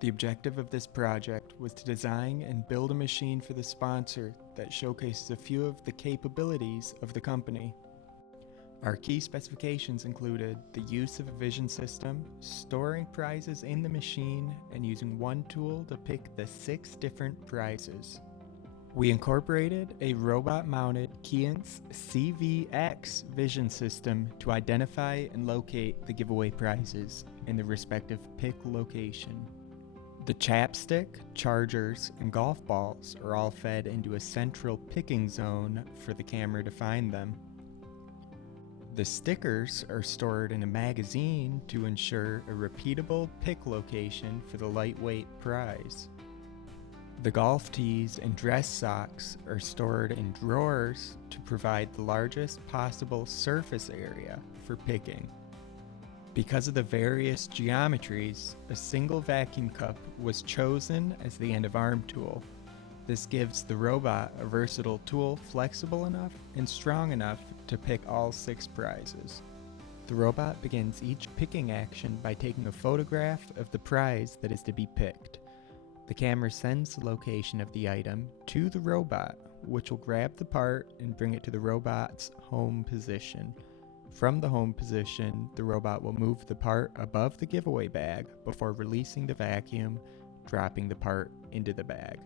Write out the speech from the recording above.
The objective of this project was to design and build a machine for the sponsor that showcases a few of the capabilities of the company. Our key specifications included the use of a vision system, storing prizes in the machine, and using one tool to pick the 6 different prizes. We incorporated a robot-mounted Keyence CVX vision system to identify and locate the giveaway prizes in the respective pick location. The chapstick, chargers, and golf balls are all fed into a central picking zone for the camera to find them. The stickers are stored in a magazine to ensure a repeatable pick location for the lightweight prize. The golf tees and dress socks are stored in drawers to provide the largest possible surface area for picking. Because of the various geometries, a single vacuum cup was chosen as the end of arm tool. This gives the robot a versatile tool flexible enough and strong enough to pick all 6 prizes. The robot begins each picking action by taking a photograph of the prize that is to be picked. The camera sends the location of the item to the robot, which will grab the part and bring it to the robot's home position. From the home position, the robot will move the part above the giveaway bag before releasing the vacuum, dropping the part into the bag.